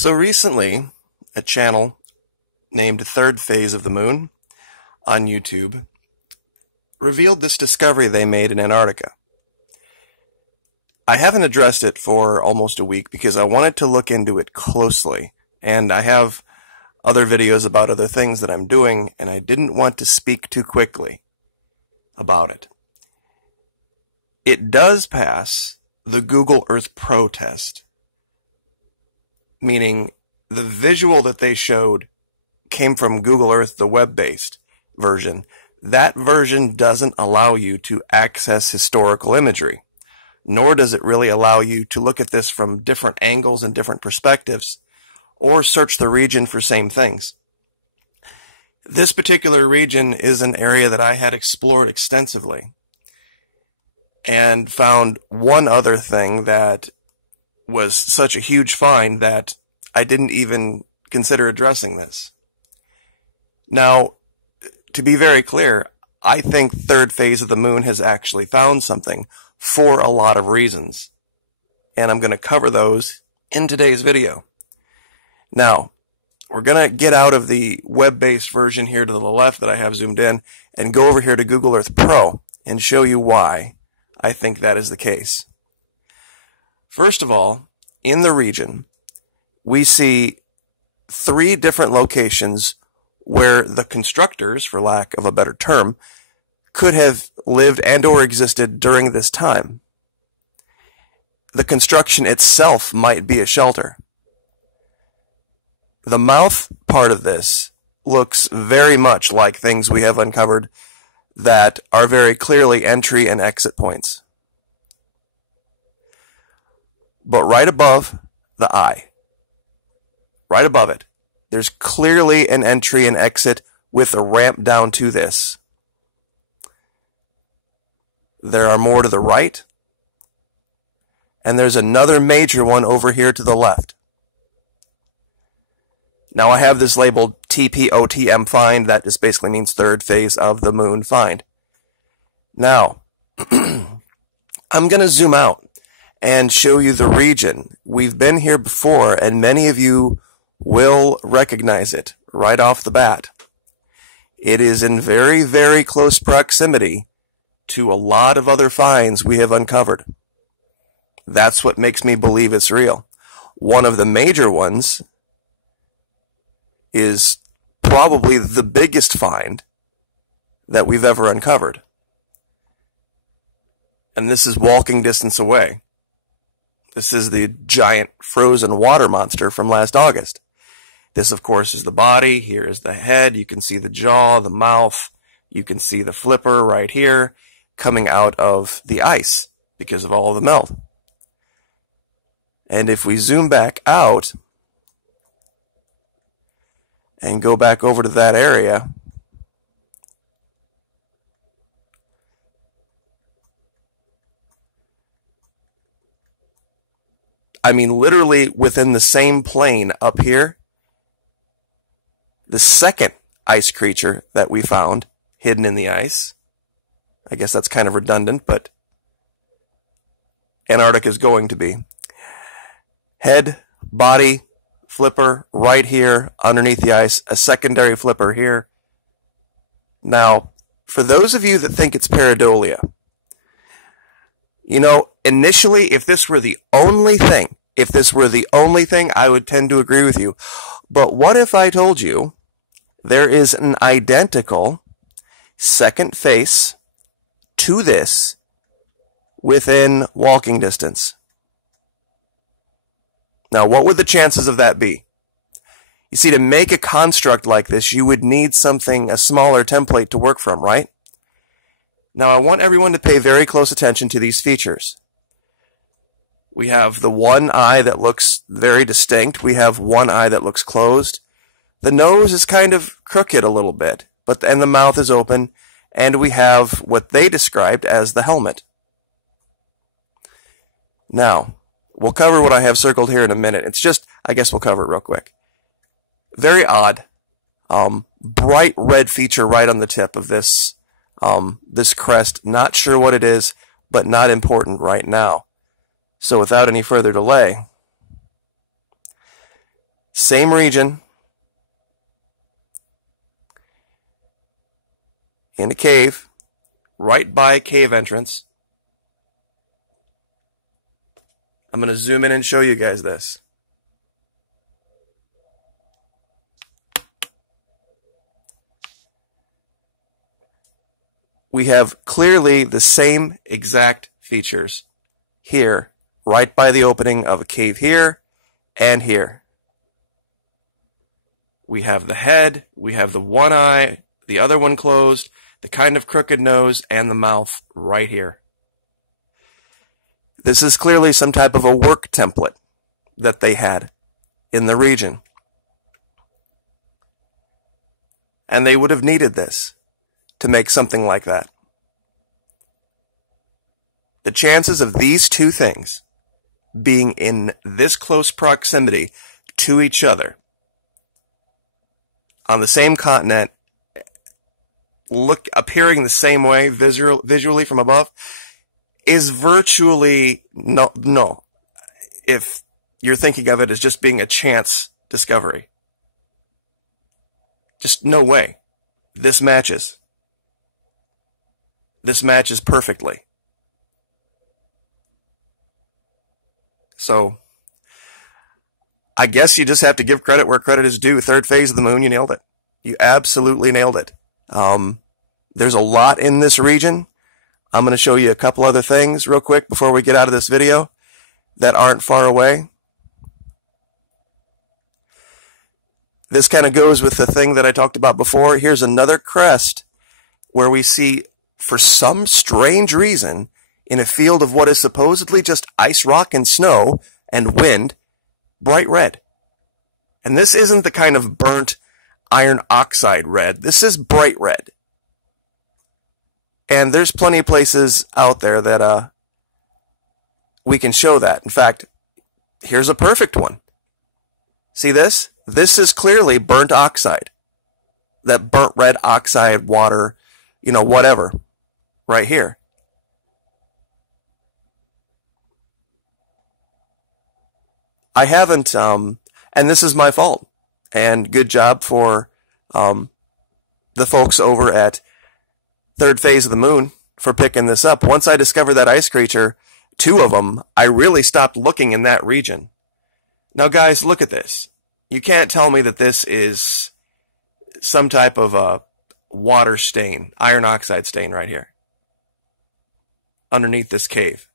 So recently, a channel named Third Phase of the Moon on YouTube revealed this discovery they made in Antarctica. I haven't addressed it for almost a week because I wanted to look into it closely, and I have other videos about other things that I'm doing, and I didn't want to speak too quickly about it. It does pass the Google Earth Pro test, meaning the visual that they showed came from Google Earth, the web-based version. That version doesn't allow you to access historical imagery, nor does it really allow you to look at this from different angles and different perspectives, or search the region for same things. This particular region is an area that I had explored extensively, and found one other thing that was such a huge find that I didn't even consider addressing this. Now, to be very clear, I think Third Phase of the Moon has actually found something for a lot of reasons, and I'm going to cover those in today's video. Now, we're going to get out of the web-based version here to the left that I have zoomed in and go over here to Google Earth Pro and show you why I think that is the case. First of all, in the region, we see 3 different locations where the constructors, for lack of a better term, could have lived and or existed during this time. The construction itself might be a shelter. The mouth part of this looks very much like things we have uncovered that are very clearly entry and exit points. But right above the eye, right above it, there's clearly an entry and exit with a ramp down to this. There are more to the right, and there's another major one over here to the left. Now I have this labeled TPOTM Find. That just basically means Third Phase of the Moon Find. Now, I'm going to zoom out and show you the region. We've been here before, and many of you will recognize it right off the bat. It is in very, very close proximity to a lot of other finds we have uncovered. That's what makes me believe it's real. One of the major ones is probably the biggest find that we've ever uncovered. And this is walking distance away. This is the giant frozen water monster from last August. This, of course, is the body. Here is the head. You can see the jaw, the mouth. You can see the flipper right here coming out of the ice because of all the melt. And if we zoom back out and go back over to that area, I mean literally within the same plane up here, the second ice creature that we found hidden in the ice. I guess that's kind of redundant, but Antarctica is going to be. Head, body, flipper right here underneath the ice, a secondary flipper here. Now, for those of you that think it's pareidolia, you know, initially, if this were the only thing, I would tend to agree with you. But what if I told you there is an identical second face to this within walking distance? Now, what would the chances of that be? You see, to make a construct like this, you would need something, a smaller template to work from, right? Now, I want everyone to pay very close attention to these features. We have the one eye that looks very distinct. We have one eye that looks closed. The nose is kind of crooked a little bit, and the mouth is open, and we have what they described as the helmet. Now, we'll cover what I have circled here in a minute. It's just, I guess we'll cover it real quick. Very odd. Bright red feature right on the tip of this this crest. Not sure what it is, but not important right now. So without any further delay, Same region. In a cave. Right by a cave entrance. I'm going to zoom in and show you guys this. We have clearly the same exact features here, right by the opening of a cave here and here. We have the head, we have the one eye, the other one closed, the kind of crooked nose, and the mouth right here. This is clearly some type of a work template that they had in the region. And they would have needed this to make something like that. The chances of these two things being in this close proximity to each other on the same continent, appearing the same way visually from above, is virtually no. If you're thinking of it as just being a chance discovery. Just no way. This matches. This matches perfectly. So, I guess you just have to give credit where credit is due. Third phase of the moon, you nailed it. You absolutely nailed it. There's a lot in this region. I'm going to show you a couple other things real quick before we get out of this video that aren't far away. This kind of goes with the thing that I talked about before. Here's another crest where we see, for some strange reason, in a field of what is supposedly just ice rock and snow and wind, bright red. And this isn't the kind of burnt iron oxide red. This is bright red. And there's plenty of places out there that we can show that. In fact, here's a perfect one. See this? This is clearly burnt oxide. That burnt red oxide, water, whatever, right here. I haven't, and this is my fault, and good job for the folks over at Third Phase of the Moon for picking this up. Once I discovered that ice creature, two of them, I really stopped looking in that region. Now guys, look at this. You can't tell me that this is some type of a water stain, iron oxide stain right here, underneath this cave.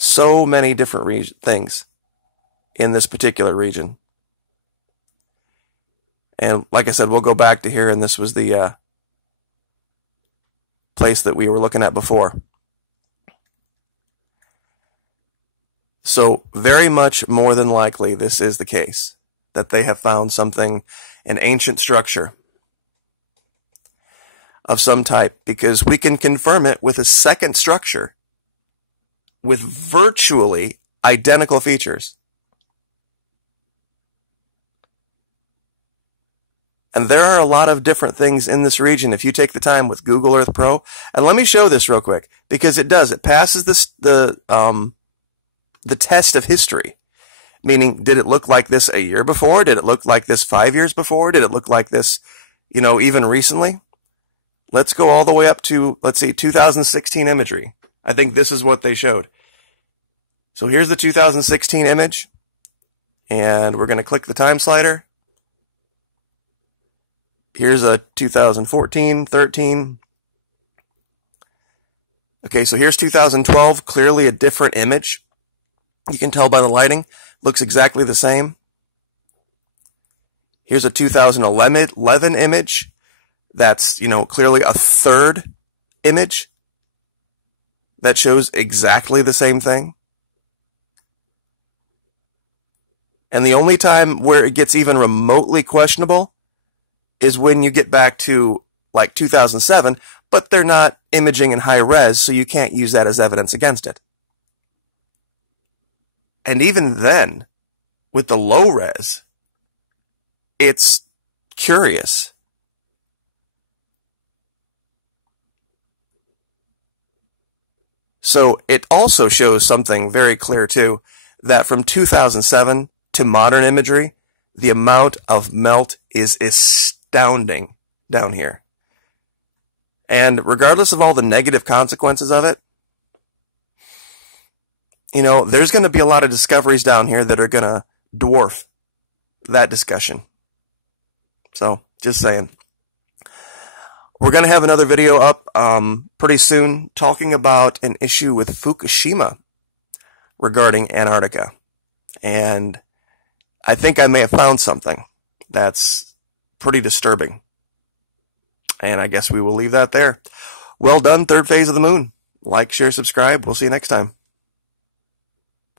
So many different things in this particular region. And like I said, we'll go back to here, and this was the place that we were looking at before. So very much more than likely this is the case, that they have found something, an ancient structure of some type, because we can confirm it with a second structure with virtually identical features. And there are a lot of different things in this region if you take the time with Google Earth Pro. And let me show this real quick, because it does. It passes the test of history. Meaning, did it look like this a year before? Did it look like this 5 years before? Did it look like this, even recently? Let's go all the way up to, let's see, 2016 imagery. I think this is what they showed. So here's the 2016 image. And we're going to click the time slider. Here's a 2014, 13. Okay, so here's 2012. Clearly a different image. You can tell by the lighting. Looks exactly the same. Here's a 2011 image. That's, clearly a third image that shows exactly the same thing. And the only time where it gets even remotely questionable is when you get back to like 2007, but they're not imaging in high res, so you can't use that as evidence against it. And even then, with the low res, it's curious. So it also shows something very clear too, that from 2007 to modern imagery, the amount of melt is astounding down here. And regardless of all the negative consequences of it, you know, there's going to be a lot of discoveries down here that are going to dwarf that discussion. So, just saying. We're going to have another video up pretty soon talking about an issue with Fukushima regarding Antarctica. And I think I may have found something that's pretty disturbing. And I guess we will leave that there. Well done, third phase of the moon. Like, share, subscribe. We'll see you next time.